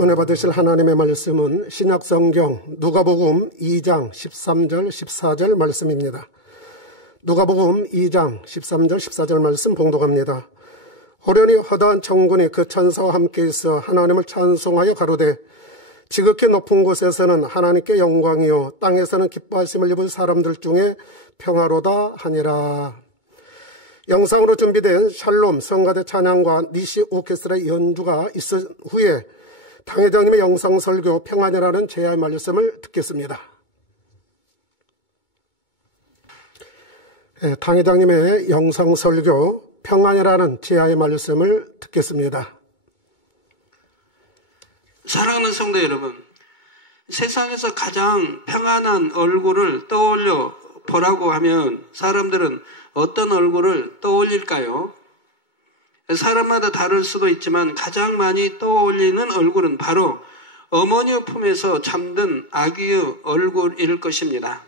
은혜 받으실 하나님의 말씀은 신약성경 누가복음 2장 13절 14절 말씀입니다. 누가복음 2장 13절 14절 말씀 봉독합니다. 호련히 허다한 천군이 그 천사와 함께 있어 하나님을 찬송하여 가로되 지극히 높은 곳에서는 하나님께 영광이요 땅에서는 기뻐하심을 입을 사람들 중에 평화로다 하니라. 영상으로 준비된 샬롬 성가대 찬양과 니시 오케스트라 연주가 있은 후에 당회장님의 영상 설교 평안이라는 제야의 말씀을 듣겠습니다. 당회장님의 영상 설교 평안이라는 제야의 말씀을 듣겠습니다. 사랑하는 성도 여러분, 세상에서 가장 평안한 얼굴을 떠올려 보라고 하면 사람들은 어떤 얼굴을 떠올릴까요? 사람마다 다를 수도 있지만 가장 많이 떠올리는 얼굴은 바로 어머니 품에서 잠든 아기의 얼굴일 것입니다.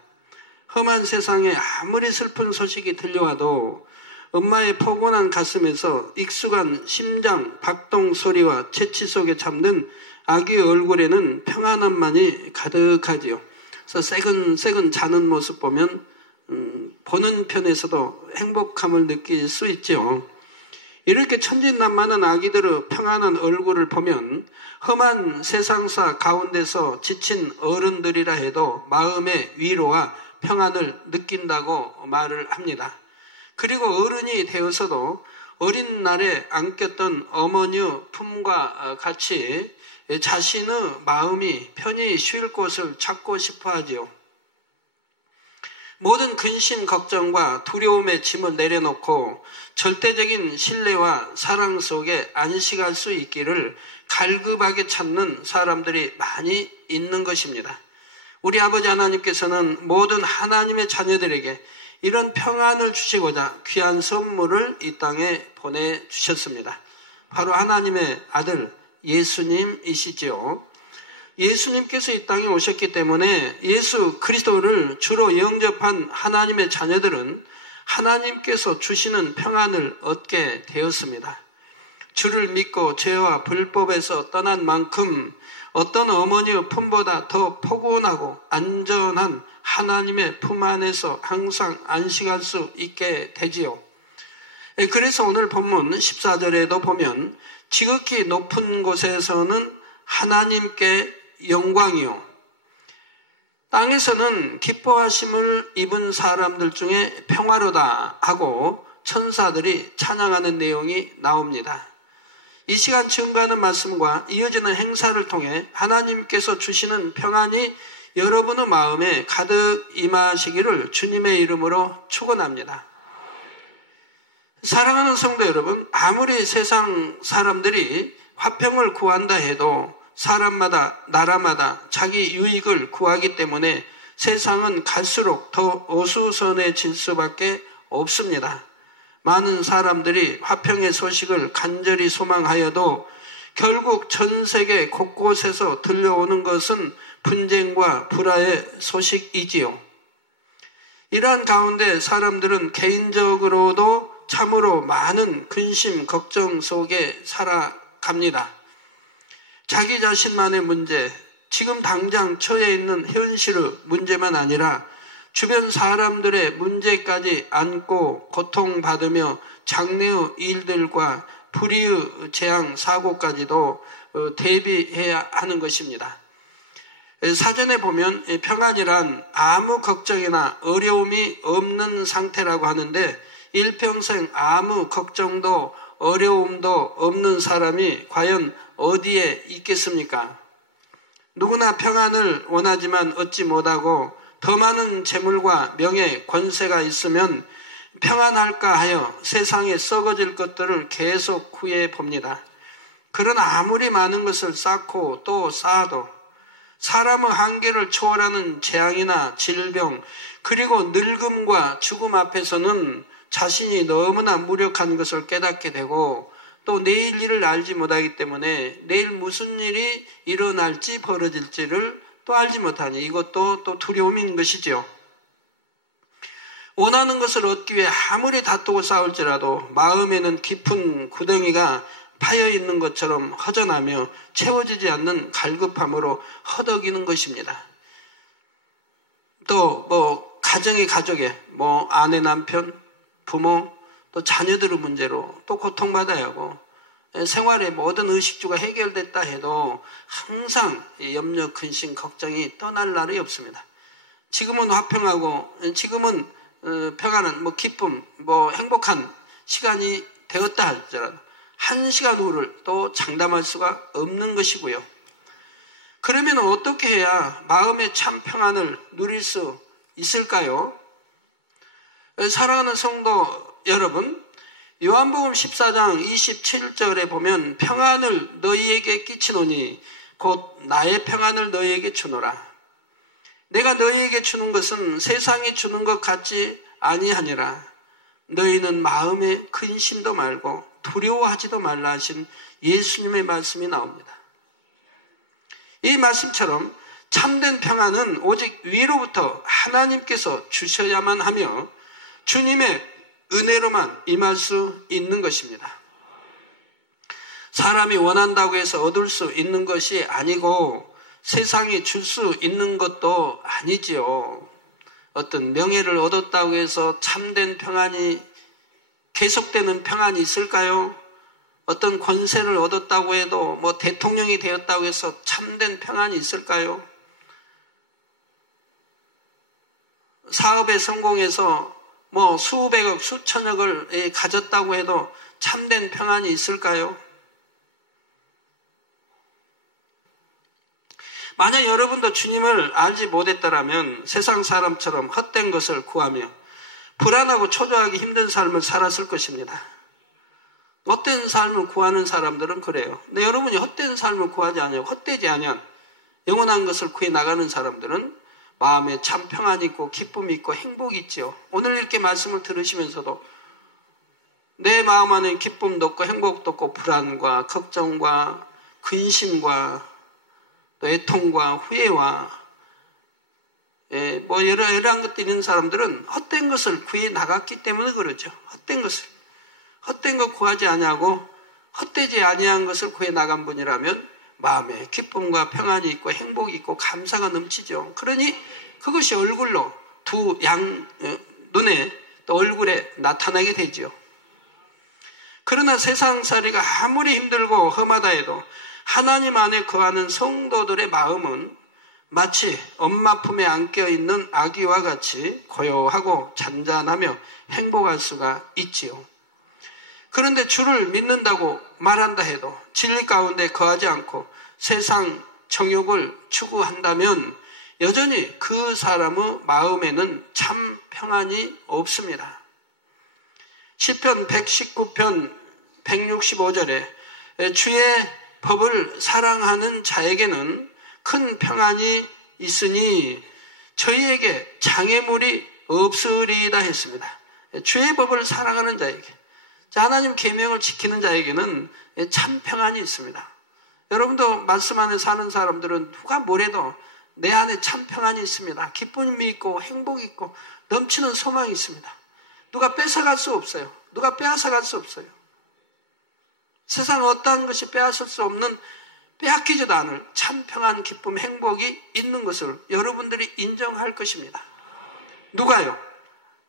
험한 세상에 아무리 슬픈 소식이 들려와도 엄마의 포근한 가슴에서 익숙한 심장 박동 소리와 채취 속에 잠든 아기의 얼굴에는 평안함만이 가득하지요. 그래서 새근새근 자는 모습 보면 보는 편에서도 행복함을 느낄 수 있죠. 이렇게 천진난만한 아기들의 평안한 얼굴을 보면 험한 세상사 가운데서 지친 어른들이라 해도 마음의 위로와 평안을 느낀다고 말을 합니다. 그리고 어른이 되어서도 어린 날에 안겼던 어머니의 품과 같이 자신의 마음이 편히 쉴 곳을 찾고 싶어 하지요. 모든 근심, 걱정과 두려움의 짐을 내려놓고 절대적인 신뢰와 사랑 속에 안식할 수 있기를 갈급하게 찾는 사람들이 많이 있는 것입니다. 우리 아버지 하나님께서는 모든 하나님의 자녀들에게 이런 평안을 주시고자 귀한 선물을 이 땅에 보내주셨습니다. 바로 하나님의 아들 예수님이시지요. 예수님께서 이 땅에 오셨기 때문에 예수 그리스도를 주로 영접한 하나님의 자녀들은 하나님께서 주시는 평안을 얻게 되었습니다. 주를 믿고 죄와 불법에서 떠난 만큼 어떤 어머니의 품보다 더 포근하고 안전한 하나님의 품 안에서 항상 안식할 수 있게 되지요. 그래서 오늘 본문 14절에도 보면 지극히 높은 곳에서는 하나님께 영광이요 땅에서는 기뻐하심을 입은 사람들 중에 평화로다 하고 천사들이 찬양하는 내용이 나옵니다. 이 시간 증거하는 말씀과 이어지는 행사를 통해 하나님께서 주시는 평안이 여러분의 마음에 가득 임하시기를 주님의 이름으로 축원합니다. 사랑하는 성도 여러분, 아무리 세상 사람들이 화평을 구한다 해도 사람마다 나라마다 자기 유익을 구하기 때문에 세상은 갈수록 더 어수선해질 수밖에 없습니다. 많은 사람들이 화평의 소식을 간절히 소망하여도 결국 전 세계 곳곳에서 들려오는 것은 분쟁과 불화의 소식이지요. 이러한 가운데 사람들은 개인적으로도 참으로 많은 근심, 걱정 속에 살아갑니다. 자기 자신만의 문제, 지금 당장 처해 있는 현실의 문제만 아니라 주변 사람들의 문제까지 안고 고통받으며 장래의 일들과 불의의 재앙, 사고까지도 대비해야 하는 것입니다. 사전에 보면 평안이란 아무 걱정이나 어려움이 없는 상태라고 하는데 일평생 아무 걱정도 어려움도 없는 사람이 과연 어디에 있겠습니까? 누구나 평안을 원하지만 얻지 못하고 더 많은 재물과 명예, 권세가 있으면 평안할까 하여 세상에 썩어질 것들을 계속 구해 봅니다. 그러나 아무리 많은 것을 쌓고 또 쌓아도 사람의 한계를 초월하는 재앙이나 질병, 그리고 늙음과 죽음 앞에서는 자신이 너무나 무력한 것을 깨닫게 되고 또 내일 일을 알지 못하기 때문에 내일 무슨 일이 일어날지 벌어질지를 또 알지 못하니 이것도 또 두려움인 것이죠. 원하는 것을 얻기 위해 아무리 다투고 싸울지라도 마음에는 깊은 구덩이가 파여 있는 것처럼 허전하며 채워지지 않는 갈급함으로 허덕이는 것입니다. 또 가정에 아내, 남편, 부모, 또 자녀들의 문제로 또 고통받아야 하고, 생활의 모든 의식주가 해결됐다 해도 항상 염려, 근심, 걱정이 떠날 날이 없습니다. 지금은 화평하고, 지금은 평안한, 기쁨, 행복한 시간이 되었다 할지라도 한 시간 후를 또 장담할 수가 없는 것이고요. 그러면 어떻게 해야 마음의 참 평안을 누릴 수 있을까요? 사랑하는 성도 여러분, 요한복음 14장 27절에 보면 평안을 너희에게 끼치노니 곧 나의 평안을 너희에게 주노라. 내가 너희에게 주는 것은 세상이 주는 것 같지 아니하니라. 너희는 마음에 근심도 말고 두려워하지도 말라 하신 예수님의 말씀이 나옵니다. 이 말씀처럼 참된 평안은 오직 위로부터 하나님께서 주셔야만 하며 주님의 은혜로만 임할 수 있는 것입니다. 사람이 원한다고 해서 얻을 수 있는 것이 아니고 세상이 줄 수 있는 것도 아니지요. 어떤 명예를 얻었다고 해서 참된 평안이 계속되는 평안이 있을까요? 어떤 권세를 얻었다고 해도 대통령이 되었다고 해서 참된 평안이 있을까요? 사업에 성공해서 수백억, 수천억을 가졌다고 해도 참된 평안이 있을까요? 만약 여러분도 주님을 알지 못했더라면 세상 사람처럼 헛된 것을 구하며 불안하고 초조하기 힘든 삶을 살았을 것입니다. 헛된 삶을 구하는 사람들은 그래요. 근데 여러분이 헛된 삶을 구하지 않으면, 헛되지 않으면 영원한 것을 구해 나가는 사람들은 마음에 참 평안이 있고 기쁨이 있고 행복이 있죠. 오늘 이렇게 말씀을 들으시면서도 내 마음 안에 기쁨도 없고 행복도 없고 불안과 걱정과 근심과 또 애통과 후회와 이러한 것들이 있는 사람들은 헛된 것을 구해 나갔기 때문에 그러죠. 헛된 것 구하지 아니하고 헛되지 아니한 것을 구해 나간 분이라면 마음에 기쁨과 평안이 있고 행복이 있고 감사가 넘치죠. 그러니 그것이 얼굴로 눈에 또 얼굴에 나타나게 되죠. 그러나 세상살이가 아무리 힘들고 험하다 해도 하나님 안에 거하는 성도들의 마음은 마치 엄마 품에 안겨있는 아기와 같이 고요하고 잔잔하며 행복할 수가 있지요. 그런데 주를 믿는다고 말한다 해도 진리 가운데 거하지 않고 세상 정욕을 추구한다면 여전히 그 사람의 마음에는 참 평안이 없습니다. 시편 119편 165절에 주의 법을 사랑하는 자에게는 큰 평안이 있으니 저희에게 장애물이 없으리이다 했습니다. 주의 법을 사랑하는 자에게, 하나님 계명을 지키는 자에게는 참 평안이 있습니다. 여러분도 말씀 안에 사는 사람들은 누가 뭐래도 내 안에 참 평안이 있습니다. 기쁨이 있고 행복이 있고 넘치는 소망이 있습니다. 누가 뺏어갈 수 없어요. 누가 빼앗아갈 수 없어요. 세상 어떠한 것이 빼앗을 수 없는, 빼앗기지도 않을 참 평안, 기쁨, 행복이 있는 것을 여러분들이 인정할 것입니다. 누가요?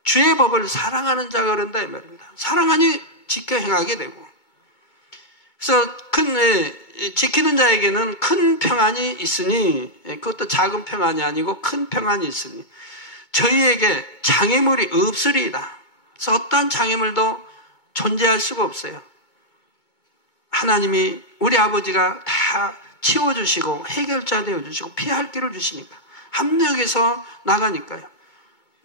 주의 법을 사랑하는 자가 그런다 이 말입니다. 사랑하니 지켜 행하게 되고, 그래서 지키는 자에게는 큰 평안이 있으니, 그것도 작은 평안이 아니고 큰 평안이 있으니 저희에게 장애물이 없으리이다. 그래서 어떠한 장애물도 존재할 수가 없어요. 하나님이, 우리 아버지가 다 치워주시고 해결자 되어주시고 피할 길을 주시니까 합력해서 나가니까요.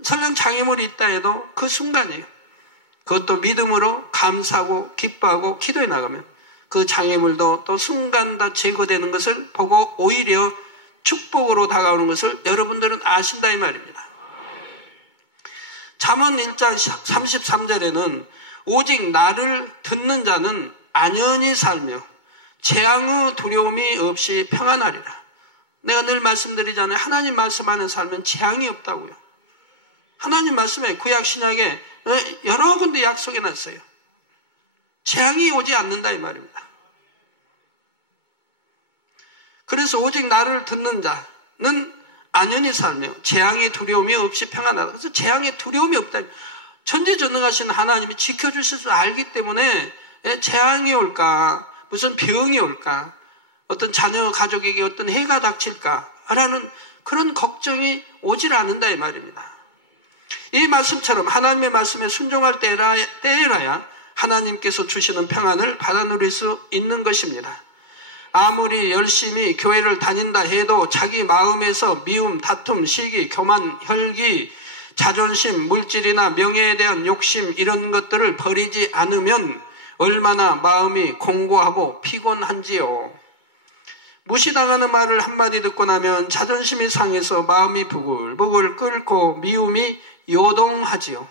설령 장애물이 있다 해도 그 순간이에요. 그것도 믿음으로 감사하고 기뻐하고 기도해 나가면 그 장애물도 또 순간 다 제거되는 것을 보고 오히려 축복으로 다가오는 것을 여러분들은 아신다 이 말입니다. 잠언 1장 33절에는 오직 나를 듣는 자는 안연히 살며 재앙의 두려움이 없이 평안하리라. 내가 늘 말씀드리잖아요. 하나님 말씀 안에 살면 재앙이 없다고요. 하나님 말씀에 구약 신약에 여러 군데 약속해 놨어요. 재앙이 오지 않는다 이 말입니다. 그래서 오직 나를 듣는 자는 안연히 살며 재앙의 두려움이 없이 평안하다. 그래서 재앙의 두려움이 없다. 전지전능하신 하나님이 지켜주실 줄 알기 때문에 재앙이 올까, 무슨 병이 올까, 어떤 자녀 가족에게 어떤 해가 닥칠까라는 그런 걱정이 오질 않는다 이 말입니다. 이 말씀처럼 하나님의 말씀에 순종할 때에라야 하나님께서 주시는 평안을 받아 누릴 수 있는 것입니다. 아무리 열심히 교회를 다닌다 해도 자기 마음에서 미움, 다툼, 시기, 교만, 혈기, 자존심, 물질이나 명예에 대한 욕심 이런 것들을 버리지 않으면 얼마나 마음이 공고하고 피곤한지요. 무시당하는 말을 한마디 듣고 나면 자존심이 상해서 마음이 부글부글 끓고 미움이 요동하지요.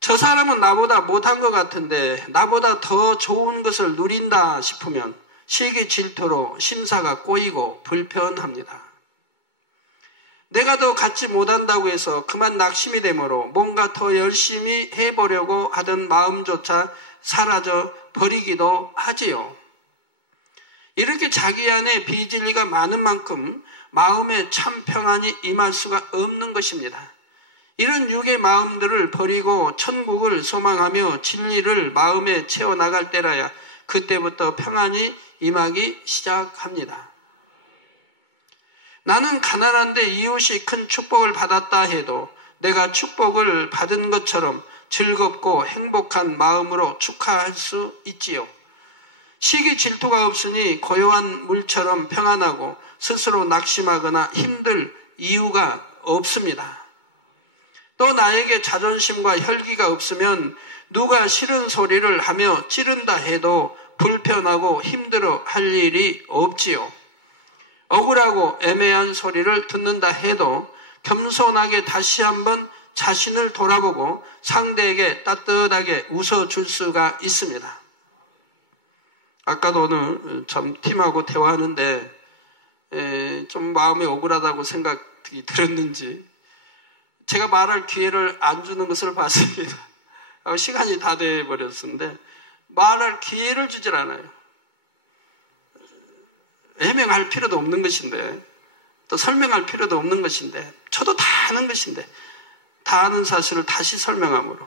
저 사람은 나보다 못한 것 같은데 나보다 더 좋은 것을 누린다 싶으면 시기 질투로 심사가 꼬이고 불편합니다. 내가 더 갖지 못한다고 해서 그만 낙심이 되므로 뭔가 더 열심히 해보려고 하던 마음조차 사라져 버리기도 하지요. 이렇게 자기 안에 비진리가 많은 만큼 마음에 참 평안이 임할 수가 없는 것입니다. 이런 육의 마음들을 버리고 천국을 소망하며 진리를 마음에 채워나갈 때라야 그때부터 평안이 임하기 시작합니다. 나는 가난한데 이웃이 큰 축복을 받았다 해도 내가 축복을 받은 것처럼 즐겁고 행복한 마음으로 축하할 수 있지요. 시기 질투가 없으니 고요한 물처럼 평안하고 스스로 낙심하거나 힘들 이유가 없습니다. 또 나에게 자존심과 혈기가 없으면 누가 싫은 소리를 하며 찌른다 해도 불편하고 힘들어 할 일이 없지요. 억울하고 애매한 소리를 듣는다 해도 겸손하게 다시 한번 자신을 돌아보고 상대에게 따뜻하게 웃어줄 수가 있습니다. 아까도 오늘 참 팀하고 대화하는데 좀 마음이 억울하다고 생각이 들었는지 제가 말할 기회를 안 주는 것을 봤습니다. 시간이 다 돼버렸는데 말할 기회를 주질 않아요. 해명할 필요도 없는 것인데 또 설명할 필요도 없는 것인데 저도 다 아는 것인데 다 아는 사실을 다시 설명함으로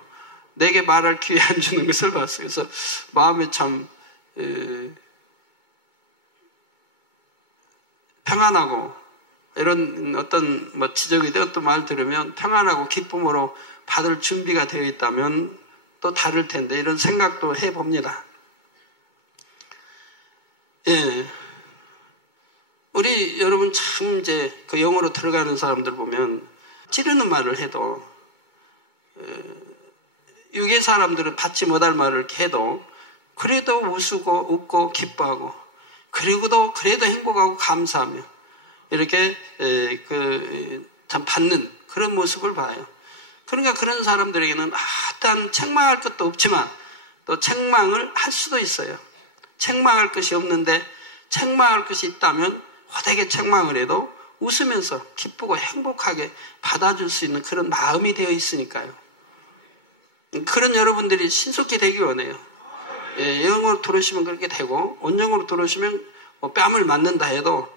내게 말할 기회 안 주는 것을 봤어요. 그래서 마음이 참 평안하고 이런 어떤 지적이 되어 어떤 말 들으면 평안하고 기쁨으로 받을 준비가 되어 있다면 또 다를 텐데 이런 생각도 해봅니다. 예. 우리 여러분 참 이제 그 영어로 들어가는 사람들 보면 찌르는 말을 해도 육의 사람들은 받지 못할 말을 해도 그래도 웃고 웃고 기뻐하고 그리고도 그래도 행복하고 감사하며 이렇게 참 받는 그런 모습을 봐요. 그러니까 그런 사람들에게는 어떤 책망할 것도 없지만 또 책망을 할 수도 있어요. 책망할 것이 없는데 책망할 것이 있다면 호되게 책망을 해도 웃으면서 기쁘고 행복하게 받아줄 수 있는 그런 마음이 되어 있으니까요. 그런 여러분들이 신속히 되기 원해요. 영으로 들으시면 그렇게 되고 온영으로 들으시면 뺨을 맞는다 해도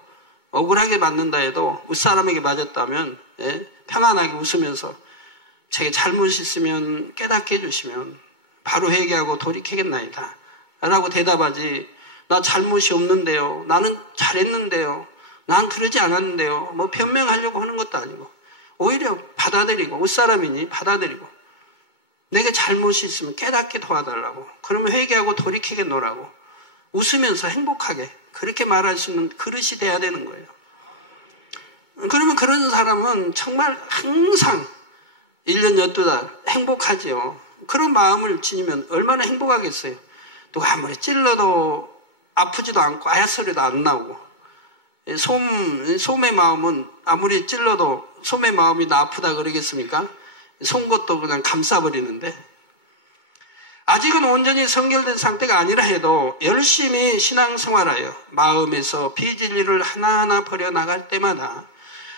억울하게 맞는다 해도 윗사람에게 맞았다면 평안하게 웃으면서 제게 잘못이 있으면 깨닫게 해주시면 바로 회개하고 돌이키겠나이다 라고 대답하지 나 잘못이 없는데요. 나는 잘했는데요. 난 그러지 않았는데요. 변명하려고 하는 것도 아니고 오히려 받아들이고 윗사람이니 받아들이고 내게 잘못이 있으면 깨닫게 도와달라고 그러면 회개하고 돌이키겠노라고 웃으면서 행복하게 그렇게 말할 수 있는 그릇이 돼야 되는 거예요. 그러면 그런 사람은 정말 항상 1년 12달 행복하지요. 그런 마음을 지니면 얼마나 행복하겠어요. 누가 아무리 찔러도 아프지도 않고 아야소리도 안 나오고 솜의 마음은 아무리 찔러도 솜의 마음이 나 아프다 그러겠습니까? 송곳도 그냥 감싸버리는데 아직은 온전히 성결된 상태가 아니라 해도 열심히 신앙생활하여 마음에서 비진리를 하나하나 버려나갈 때마다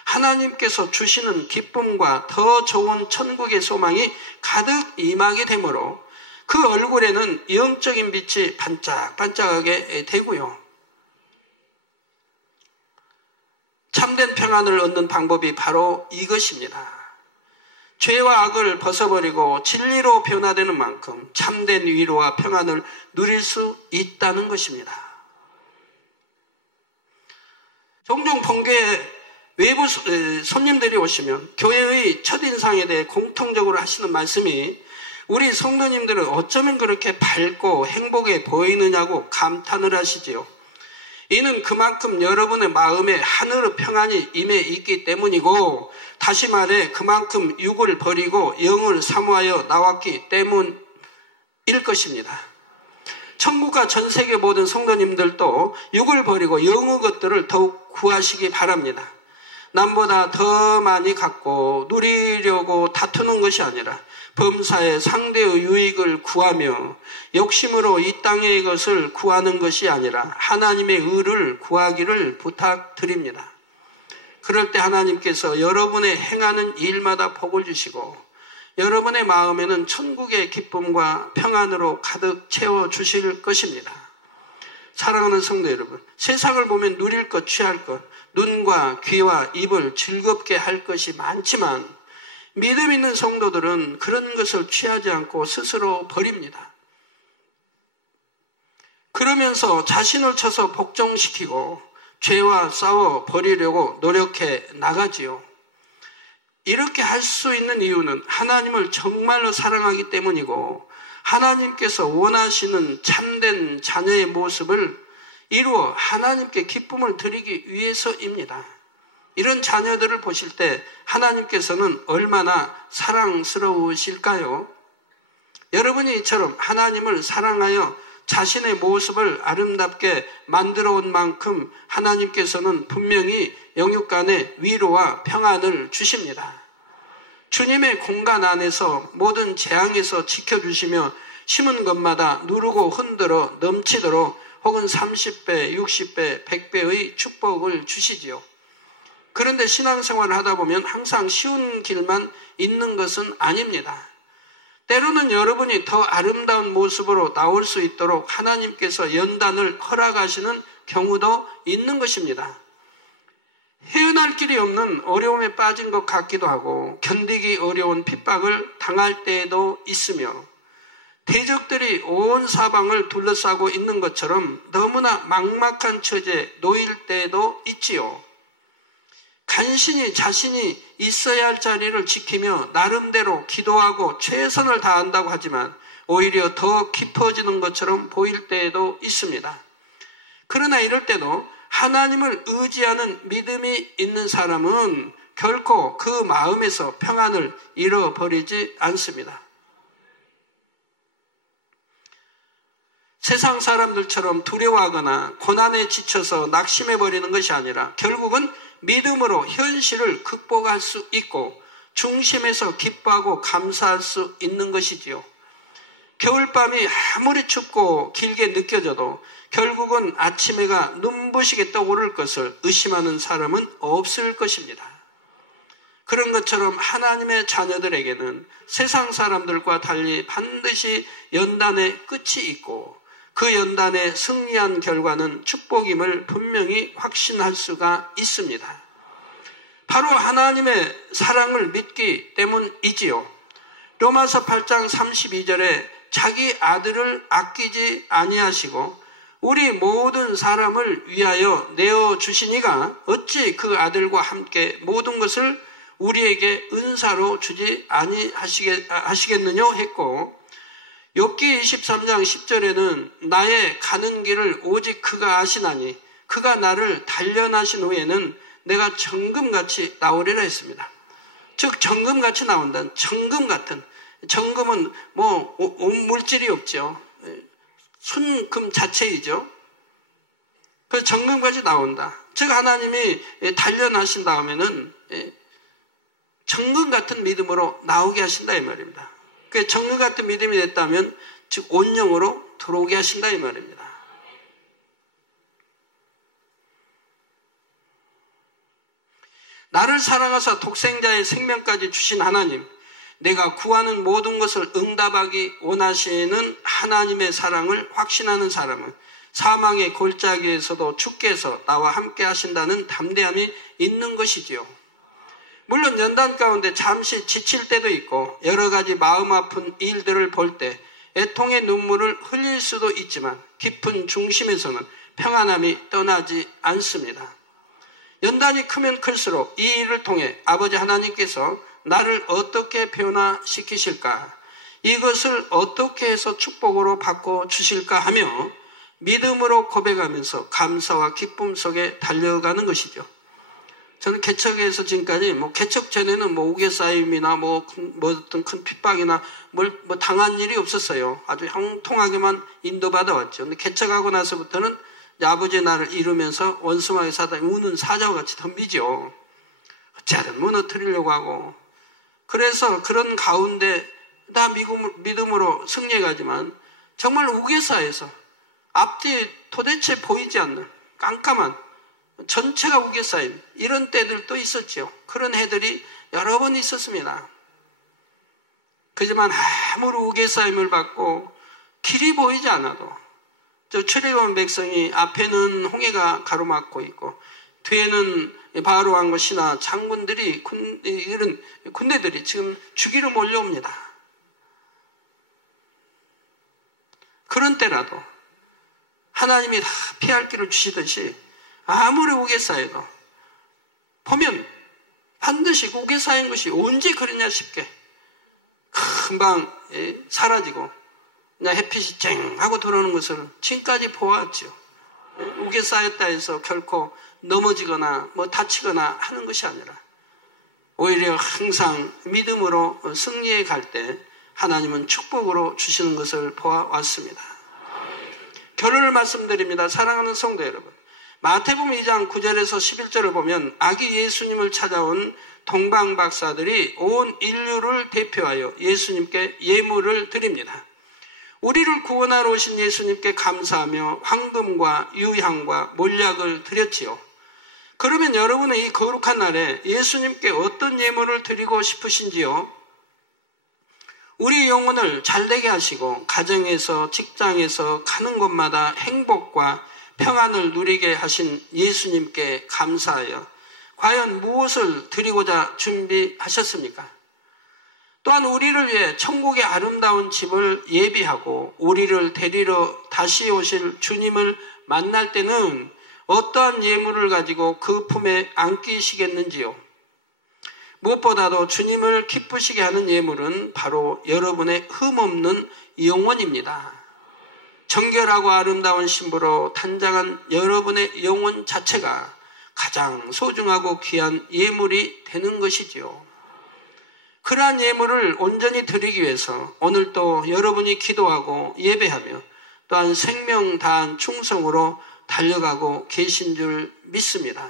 하나님께서 주시는 기쁨과 더 좋은 천국의 소망이 가득 임하게 되므로 그 얼굴에는 영적인 빛이 반짝반짝하게 되고요. 참된 평안을 얻는 방법이 바로 이것입니다. 죄와 악을 벗어버리고 진리로 변화되는 만큼 참된 위로와 평안을 누릴 수 있다는 것입니다. 종종 본교에 외부 손님들이 오시면 교회의 첫인상에 대해 공통적으로 하시는 말씀이 우리 성도님들은 어쩌면 그렇게 밝고 행복해 보이느냐고 감탄을 하시지요. 이는 그만큼 여러분의 마음에 하늘의 평안이 임해 있기 때문이고, 다시 말해 그만큼 육을 버리고 영을 사모하여 나왔기 때문일 것입니다. 천국과 전 세계 모든 성도님들도 육을 버리고 영의 것들을 더욱 구하시기 바랍니다. 남보다 더 많이 갖고 누리려고 다투는 것이 아니라 범사에 상대의 유익을 구하며 욕심으로 이 땅의 것을 구하는 것이 아니라 하나님의 의를 구하기를 부탁드립니다. 그럴 때 하나님께서 여러분의 행하는 일마다 복을 주시고 여러분의 마음에는 천국의 기쁨과 평안으로 가득 채워주실 것입니다. 사랑하는 성도 여러분, 세상을 보면 누릴 것, 취할 것, 눈과 귀와 입을 즐겁게 할 것이 많지만 믿음 있는 성도들은 그런 것을 취하지 않고 스스로 버립니다. 그러면서 자신을 쳐서 복종시키고 죄와 싸워 버리려고 노력해 나가지요. 이렇게 할 수 있는 이유는 하나님을 정말로 사랑하기 때문이고 하나님께서 원하시는 참된 자녀의 모습을 이루어 하나님께 기쁨을 드리기 위해서입니다. 이런 자녀들을 보실 때 하나님께서는 얼마나 사랑스러우실까요? 여러분이 이처럼 하나님을 사랑하여 자신의 모습을 아름답게 만들어 온 만큼 하나님께서는 분명히 영육간의 위로와 평안을 주십니다. 주님의 공간 안에서 모든 재앙에서 지켜주시며 심은 것마다 누르고 흔들어 넘치도록 혹은 30배, 60배, 100배의 축복을 주시지요. 그런데 신앙생활을 하다 보면 항상 쉬운 길만 있는 것은 아닙니다. 때로는 여러분이 더 아름다운 모습으로 나올 수 있도록 하나님께서 연단을 허락하시는 경우도 있는 것입니다. 헤어날 길이 없는 어려움에 빠진 것 같기도 하고 견디기 어려운 핍박을 당할 때에도 있으며 대적들이 온 사방을 둘러싸고 있는 것처럼 너무나 막막한 처지에 놓일 때에도 있지요. 간신히 자신이 있어야 할 자리를 지키며 나름대로 기도하고 최선을 다한다고 하지만 오히려 더 깊어지는 것처럼 보일 때에도 있습니다. 그러나 이럴 때도 하나님을 의지하는 믿음이 있는 사람은 결코 그 마음에서 평안을 잃어버리지 않습니다. 세상 사람들처럼 두려워하거나 고난에 지쳐서 낙심해버리는 것이 아니라 결국은 믿음으로 현실을 극복할 수 있고 중심에서 기뻐하고 감사할 수 있는 것이지요. 겨울밤이 아무리 춥고 길게 느껴져도 결국은 아침 해가 눈부시게 떠오를 것을 의심하는 사람은 없을 것입니다. 그런 것처럼 하나님의 자녀들에게는 세상 사람들과 달리 반드시 연단의 끝이 있고 그 연단에 승리한 결과는 축복임을 분명히 확신할 수가 있습니다. 바로 하나님의 사랑을 믿기 때문이지요. 로마서 8장 32절에 자기 아들을 아끼지 아니하시고 우리 모든 사람을 위하여 내어주시니가 어찌 그 아들과 함께 모든 것을 우리에게 은사로 주지 아니하시겠느냐 했고 욥기 23장 10절에는 나의 가는 길을 오직 그가 아시나니 그가 나를 단련하신 후에는 내가 정금같이 나오리라 했습니다. 즉 정금같이 나온다는 정금 같은, 정금은 뭐 물질이 없죠. 순금 자체이죠. 그래서 정금같이 나온다. 즉 하나님이 단련하신 다음에는 정금 같은 믿음으로 나오게 하신다 이 말입니다. 그 정금 같은 믿음이 됐다면 즉 온영으로 들어오게 하신다 이 말입니다. 나를 사랑하사 독생자의 생명까지 주신 하나님, 내가 구하는 모든 것을 응답하기 원하시는 하나님의 사랑을 확신하는 사람은 사망의 골짜기에서도 주께서 나와 함께 하신다는 담대함이 있는 것이지요. 물론 연단 가운데 잠시 지칠 때도 있고 여러 가지 마음 아픈 일들을 볼 때 애통의 눈물을 흘릴 수도 있지만 깊은 중심에서는 평안함이 떠나지 않습니다. 연단이 크면 클수록 이 일을 통해 아버지 하나님께서 나를 어떻게 변화시키실까, 이것을 어떻게 해서 축복으로 바꿔주실까 하며 믿음으로 고백하면서 감사와 기쁨 속에 달려가는 것이죠. 저는 개척에서 지금까지 개척 전에는 우겨싸임이나 어떤 큰 핍박이나 당한 일이 없었어요. 아주 형통하게만 인도받아 왔죠. 근데 개척하고 나서부터는 아버지의 나를 이루면서 원숭아의 사단이 우는 사자와 같이 덤비죠. 어찌하든 무너뜨리려고 하고. 그래서 그런 가운데 다 믿음으로 승리해가지만 정말 우겨싸에서 앞뒤 도대체 보이지 않는 깜깜한 전체가 우겨싸임, 이런 때들도 있었죠. 그런 해들이 여러 번 있었습니다. 그지만 아무리 우겨싸임을 받고 길이 보이지 않아도 저 출애굽한 백성이 앞에는 홍해가 가로막고 있고 뒤에는 바로 왕과 신하 장군들이 이런 군대들이 지금 죽이러 몰려옵니다. 그런 때라도 하나님이 다 피할 길을 주시듯이 아무리 우겨싸여도 보면 반드시 우겨싸인 것이 언제 그러냐 싶게 금방 사라지고 그냥 햇빛이 쨍 하고 들어오는 것을 지금까지 보았죠. 우겨싸였다 해서 결코 넘어지거나 다치거나 하는 것이 아니라 오히려 항상 믿음으로 승리해 갈 때 하나님은 축복으로 주시는 것을 보아왔습니다. 결론을 말씀드립니다. 사랑하는 성도 여러분, 마태복음 2장 9절에서 11절을 보면 아기 예수님을 찾아온 동방박사들이 온 인류를 대표하여 예수님께 예물을 드립니다. 우리를 구원하러 오신 예수님께 감사하며 황금과 유향과 몰약을 드렸지요. 그러면 여러분은 이 거룩한 날에 예수님께 어떤 예물을 드리고 싶으신지요? 우리 영혼을 잘되게 하시고 가정에서 직장에서 가는 곳마다 행복과 평안을 누리게 하신 예수님께 감사하여 과연 무엇을 드리고자 준비하셨습니까? 또한 우리를 위해 천국의 아름다운 집을 예비하고 우리를 데리러 다시 오실 주님을 만날 때는 어떠한 예물을 가지고 그 품에 안기시겠는지요? 무엇보다도 주님을 기쁘시게 하는 예물은 바로 여러분의 흠없는 영혼입니다. 정결하고 아름다운 신부로 단장한 여러분의 영혼 자체가 가장 소중하고 귀한 예물이 되는 것이지요. 그러한 예물을 온전히 드리기 위해서 오늘도 여러분이 기도하고 예배하며 또한 생명 다한 충성으로 달려가고 계신 줄 믿습니다.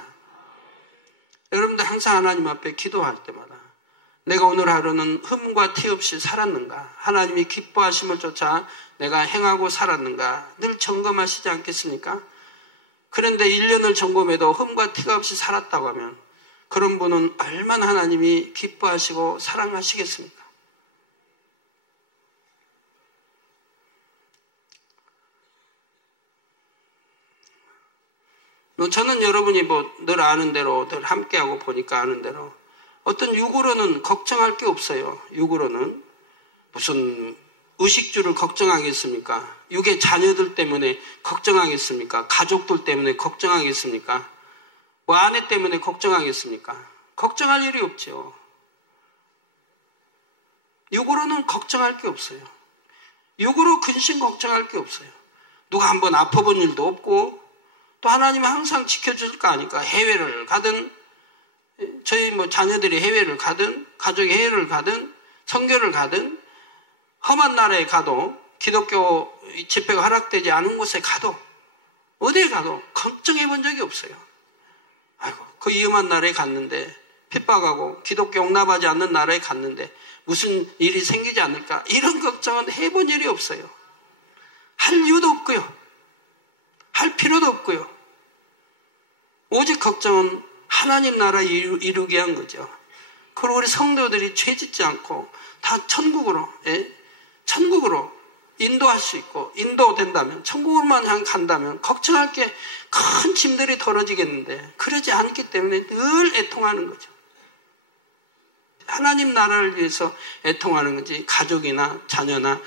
여러분들 항상 하나님 앞에 기도할 때마다 내가 오늘 하루는 흠과 티 없이 살았는가, 하나님이 기뻐하심을 쫓아 내가 행하고 살았는가 늘 점검하시지 않겠습니까? 그런데 1년을 점검해도 흠과 티가 없이 살았다고 하면 그런 분은 얼마나 하나님이 기뻐하시고 사랑하시겠습니까? 저는 여러분이 늘 아는 대로, 늘 함께하고 보니까 아는 대로 어떤 육으로는 걱정할 게 없어요. 육으로는 무슨 의식주를 걱정하겠습니까? 육의 자녀들 때문에 걱정하겠습니까? 가족들 때문에 걱정하겠습니까? 아내 때문에 걱정하겠습니까? 걱정할 일이 없죠. 육으로는 걱정할 게 없어요. 육으로 근심 걱정할 게 없어요. 누가 한번 아파본 일도 없고 또 하나님은 항상 지켜줄 거 아니까 해외를 가든 저희 자녀들이 해외를 가든 가족이 해외를 가든 선교를 가든 험한 나라에 가도 기독교 집회가 허락되지 않은 곳에 가도 어디에 가도 걱정해 본 적이 없어요. 아이고 그 위험한 나라에 갔는데 핍박하고 기독교 용납하지 않는 나라에 갔는데 무슨 일이 생기지 않을까 이런 걱정은 해본 일이 없어요. 할 이유도 없고요. 할 필요도 없고요. 오직 걱정은 하나님 나라 이루게 한 거죠. 그리고 우리 성도들이 죄짓지 않고 다 천국으로 인도할 수 있고, 인도된다면, 천국으로만 간다면 걱정할 게 큰 짐들이 덜어지겠는데, 그러지 않기 때문에 늘 애통하는 거죠. 하나님 나라를 위해서 애통하는 거지, 가족이나 자녀나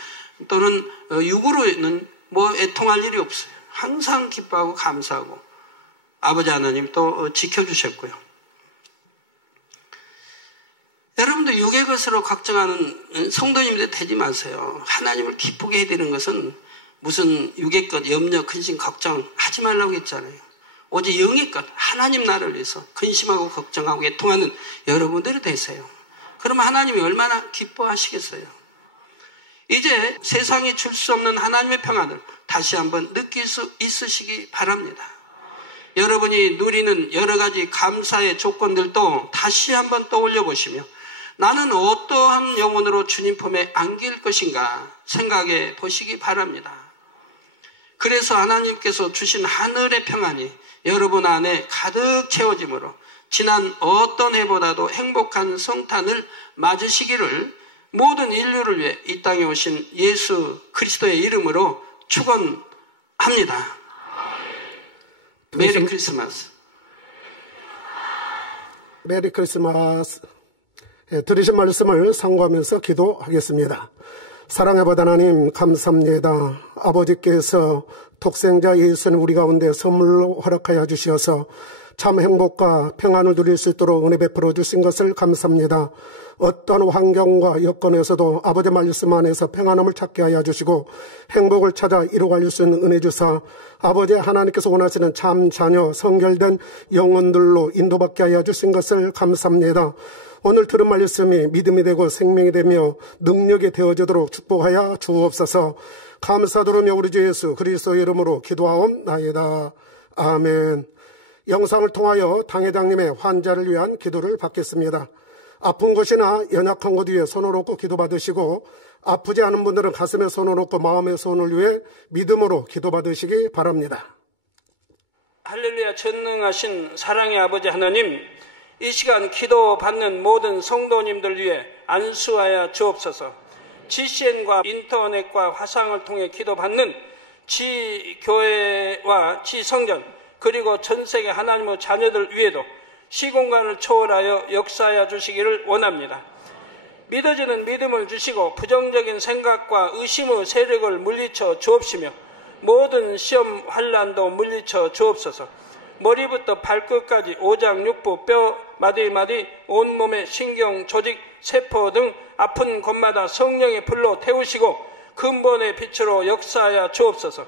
또는 육으로는 뭐 애통할 일이 없어요. 항상 기뻐하고 감사하고, 아버지 하나님 또 지켜주셨고요. 여러분도 육의 것으로 걱정하는 성도님들 되지 마세요. 하나님을 기쁘게 해드리는 것은 무슨 육의 것, 염려, 근심, 걱정하지 말라고 했잖아요. 오직 영의 것, 하나님 나라를 위해서 근심하고 걱정하고 애통하는 여러분들이 되세요. 그러면 하나님이 얼마나 기뻐하시겠어요. 이제 세상이 줄 수 없는 하나님의 평안을 다시 한번 느낄 수 있으시기 바랍니다. 여러분이 누리는 여러 가지 감사의 조건들도 다시 한번 떠올려 보시며, 나는 어떠한 영혼으로 주님 품에 안길 것인가 생각해 보시기 바랍니다. 그래서 하나님께서 주신 하늘의 평안이 여러분 안에 가득 채워짐으로 지난 어떤 해보다도 행복한 성탄을 맞으시기를 모든 인류를 위해 이 땅에 오신 예수 그리스도의 이름으로 축원합니다. 메리 크리스마스. 메리 크리스마스. 들으신 말씀을 상고하면서 기도하겠습니다. 사랑의 아버지 하나님, 감사합니다. 아버지께서 독생자 예수는 우리 가운데 선물로 허락하여 주셔서 참 행복과 평안을 누릴 수 있도록 은혜 베풀어 주신 것을 감사합니다. 어떤 환경과 여건에서도 아버지 말씀 안에서 평안함을 찾게 하여 주시고 행복을 찾아 이루어갈 수 있는 은혜 주사, 아버지 하나님께서 원하시는 참 자녀 성결된 영혼들로 인도받게 하여 주신 것을 감사합니다. 오늘 들은 말씀이 믿음이 되고 생명이 되며 능력이 되어지도록 축복하여 주옵소서. 감사드리며 우리 주 예수 그리스도의 이름으로 기도하옵나이다. 아멘. 영상을 통하여 당회장님의 환자를 위한 기도를 받겠습니다. 아픈 곳이나 연약한 곳 위에 손을 얹고 기도받으시고, 아프지 않은 분들은 가슴에 손을 얹고 마음의 손을 위해 믿음으로 기도받으시기 바랍니다. 할렐루야. 전능하신 사랑의 아버지 하나님, 이 시간 기도받는 모든 성도님들 위해 안수하여 주옵소서. GCN과 인터넷과 화상을 통해 기도받는 지교회와 지성전, 그리고 전세계 하나님의 자녀들 위에도 시공간을 초월하여 역사하여 주시기를 원합니다. 믿어지는 믿음을 주시고 부정적인 생각과 의심의 세력을 물리쳐 주옵시며 모든 시험 환난도 물리쳐 주옵소서. 머리부터 발끝까지 오장육부, 뼈, 마디마디, 온몸의 신경, 조직, 세포 등 아픈 곳마다 성령의 불로 태우시고 근본의 빛으로 역사하여 주옵소서.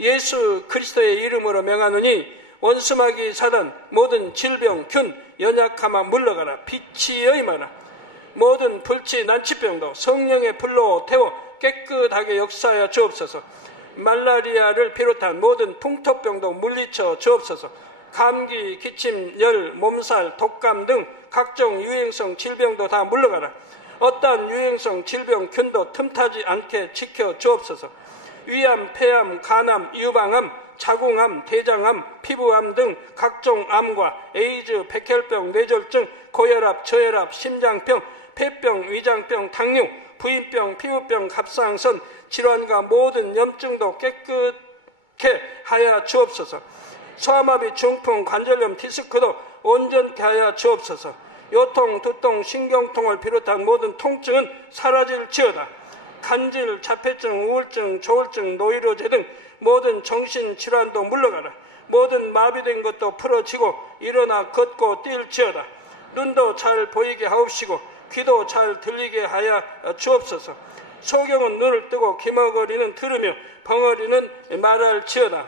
예수 그리스도의 이름으로 명하노니 원수마귀 사단 모든 질병, 균, 연약함아 물러가라. 빛이 여임하라. 모든 불치, 난치병도 성령의 불로 태워 깨끗하게 역사하여 주옵소서. 말라리아를 비롯한 모든 풍토병도 물리쳐 주옵소서. 감기, 기침, 열, 몸살, 독감 등 각종 유행성 질병도 다 물러가라. 어떠한 유행성 질병, 균도 틈타지 않게 지켜 주옵소서. 위암, 폐암, 간암, 유방암, 자궁암, 대장암, 피부암 등 각종 암과 에이즈, 백혈병, 뇌졸중, 고혈압, 저혈압, 심장병, 폐병, 위장병, 당뇨, 부인병, 피부병, 갑상선 질환과 모든 염증도 깨끗게 하여 주옵소서. 소아마비, 중풍, 관절염, 디스크도 온전케 하여 주옵소서. 요통, 두통, 신경통을 비롯한 모든 통증은 사라질지어다. 간질, 자폐증, 우울증, 조울증, 노이로제 등 모든 정신질환도 물러가라. 모든 마비된 것도 풀어지고 일어나 걷고 뛸지어다. 눈도 잘 보이게 하옵시고 귀도 잘 들리게 하여 주옵소서. 소경은 눈을 뜨고 기머거리는 들으며 벙어리는 말할지어다.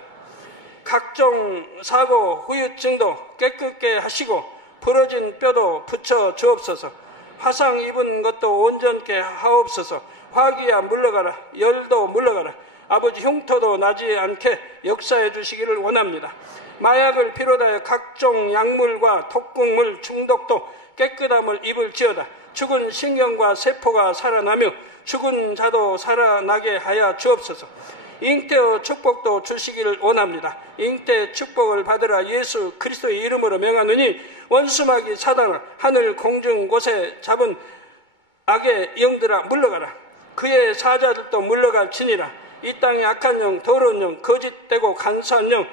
각종 사고, 후유증도 깨끗게 하시고 부러진 뼈도 붙여 주옵소서. 화상 입은 것도 온전케 하옵소서. 화기야 물러가라. 열도 물러가라. 아버지 흉터도 나지 않게 역사해 주시기를 원합니다. 마약을 비롯하여 각종 약물과 독극물 중독도 깨끗함을 입을지어다. 죽은 신경과 세포가 살아나며 죽은 자도 살아나게 하여 주옵소서. 잉태의 축복도 주시기를 원합니다. 잉태 축복을 받으라. 예수 그리스도의 이름으로 명하노니 원수마귀 사단을 하늘 공중 곳에 잡은 악의 영들아 물러가라. 그의 사자들도 물러갈지니라. 이 땅의 악한 영, 더러운 영, 거짓되고 간사한 영,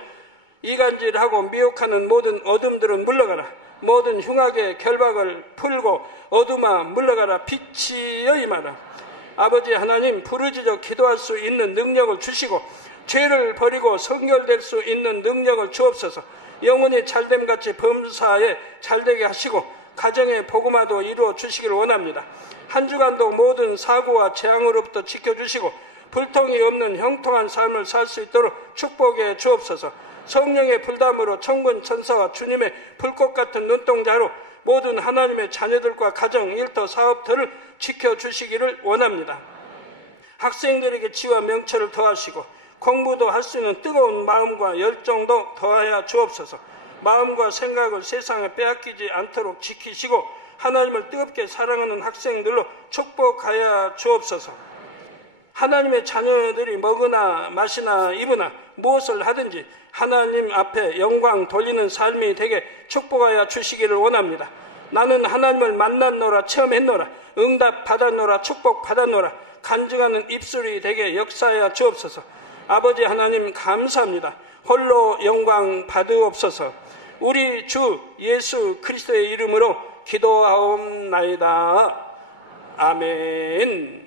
이간질하고 미혹하는 모든 어둠들은 물러가라. 모든 흉악의 결박을 풀고 어둠아 물러가라. 빛이여 임하라. 아버지 하나님, 부르짖어 기도할 수 있는 능력을 주시고 죄를 버리고 성결될 수 있는 능력을 주옵소서. 영혼이 잘됨같이 범사에 잘되게 하시고 가정의 복음화도 이루어 주시길 원합니다. 한 주간도 모든 사고와 재앙으로부터 지켜주시고 불통이 없는 형통한 삶을 살 수 있도록 축복해 주옵소서. 성령의 불담으로 천군 천사와 주님의 불꽃 같은 눈동자로 모든 하나님의 자녀들과 가정, 일터, 사업들을 지켜주시기를 원합니다. 학생들에게 지와 명철을 더하시고 공부도 할 수 있는 뜨거운 마음과 열정도 더하여 주옵소서. 마음과 생각을 세상에 빼앗기지 않도록 지키시고 하나님을 뜨겁게 사랑하는 학생들로 축복하여 주옵소서. 하나님의 자녀들이 먹으나 마시나 입으나 무엇을 하든지 하나님 앞에 영광 돌리는 삶이 되게 축복하여 주시기를 원합니다. 나는 하나님을 만났노라, 체험했노라, 응답 받았노라, 축복 받았노라, 간증하는 입술이 되게 역사하여 주옵소서. 아버지 하나님 감사합니다. 홀로 영광 받으옵소서. 우리 주 예수 그리스도의 이름으로 기도하옵나이다. 아멘.